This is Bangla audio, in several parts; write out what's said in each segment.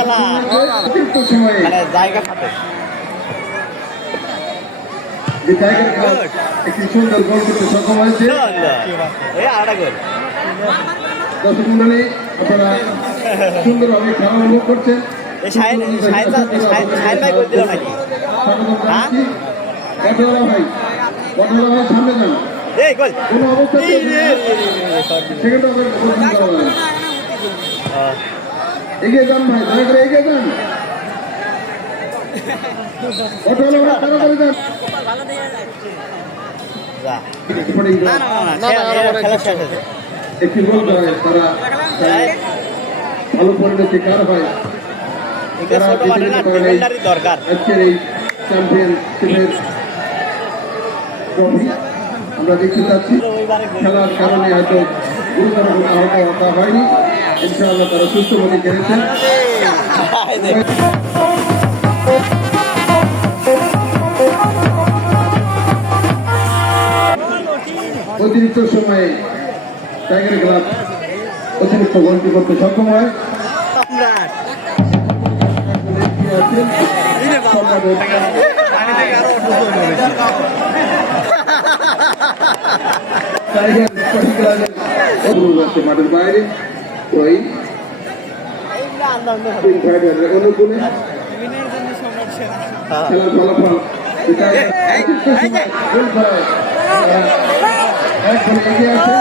খেলা অতিরিক্ত সময়ে মানে জায়গা থাকে যে টাইগার ক্লাব একটি সুন্দর গোল করতে সক্ষম হয়েছে। এই আরেকটা গোল দর্শক মন্ডলী, আপনারা সুন্দরভাবে খেলা উপভোগ করছেন। এই সাইন ভাই গোল দিল নাকি বটলা ভাই সামনে যান। এই গোল কোনো অবস্থাতে সেকেন্ড ওভার এগিয়ে যান ভাই, দয়া করে এগিয়ে যান। বটলা তাড়াতাড়ি যান। একটি গোল করে তারা ভালো পরিণতি কার হয় দরকার আজকের এই চ্যাম্পিয়নশিপের ট্রফি আমরা দেখতে পাচ্ছি। খেলার কারণে হয়তো গুরুতর কোনো আহত হয়নি, ইনশাআল্লাহ তারা সুস্থ মনে খেলেছেন। অতিরিক্ত সময়ে টাইগার ক্লাব অতিরিক্ত গোলটি করতে সক্ষম হয়। মাঠের বাইরে ওই অনুকূলে খেলার ফলাফল এগিয়ে আছে।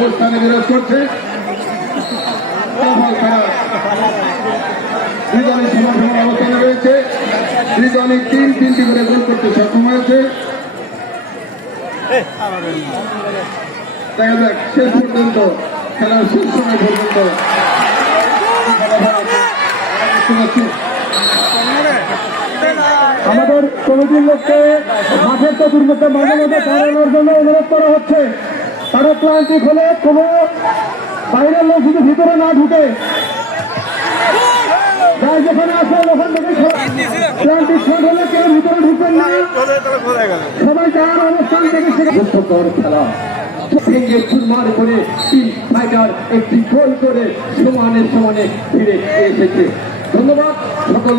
অবস্থানে বিরাজ করছে দুই দলের সমান অবস্থানে রয়েছে। দুই দলই তিনটি করে গোল করতে সক্ষম হয়েছে। দেখা যাক শেষ পর্যন্ত খেলার শেষ সময় পর্যন্ত আমাদের কমিটির লোককে মাঠের চতুর্মুখে মাঝে মাঝে দাঁড়ানোর জন্য অনুরোধ করা হচ্ছে। তারা প্লান্টিক হলে কোনো বাইরের লোক শুধু ভিতরে না ঢুকে যাই যেখানে আসে ওখান থেকে প্লান্টিক শট হলে কেউ ভিতরে ঢুকবেন না, সবাই যার অবস্থান থেকে খেলা ভেঙে চুরমার করে তিন ফাইটার একটি গোল করে সমানে ফিরে এসেছে। ধন্যবাদ সকল।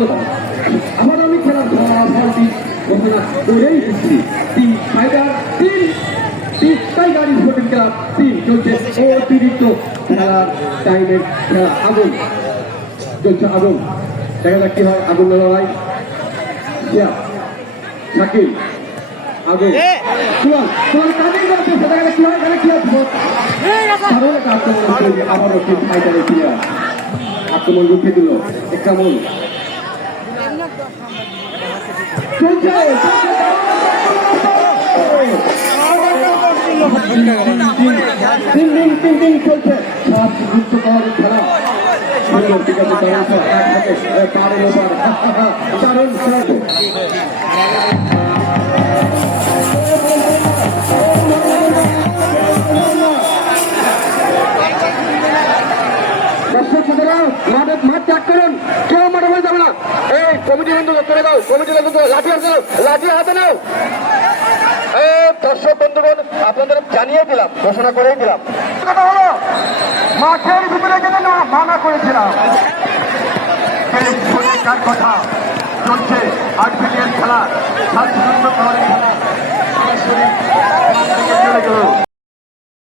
আবার আমি খেলার ফলাফলটি ঘোষণা করেই দিচ্ছি। তিন ফাইটার টাইগার স্পোর্টিং ক্লাব 3 চলছে অতিরিক্ত খেলার টাইমের খেলা। আগুন চলছে, আগুন দেখা যাক কি হয়। আগুন লড়াই শাকিল আগুন আবারও তিন ফাইটারের প্লেয়ার আক্রমণ রুখে দিল। কেমন চলছে চলছে গুরুত্বপূর্ণ খেলা। ঠিক আছে, মাঠ ত্যাগ করুন, কেউ মাঠে বলে যাবে না। এই কমিটি বন্ধু করে দাও, কমিটি বন্ধু লাঠি হাতে নাও। দর্শক বন্ধুগণ, আপনাদের জানিয়ে দিলাম, ঘোষণা করেই দিলাম। কথা হলো মাঠের ভিতরে গেলে না মানা করেছিলাম। কথা চলছে আর্টিফিশিয়াল খেলা,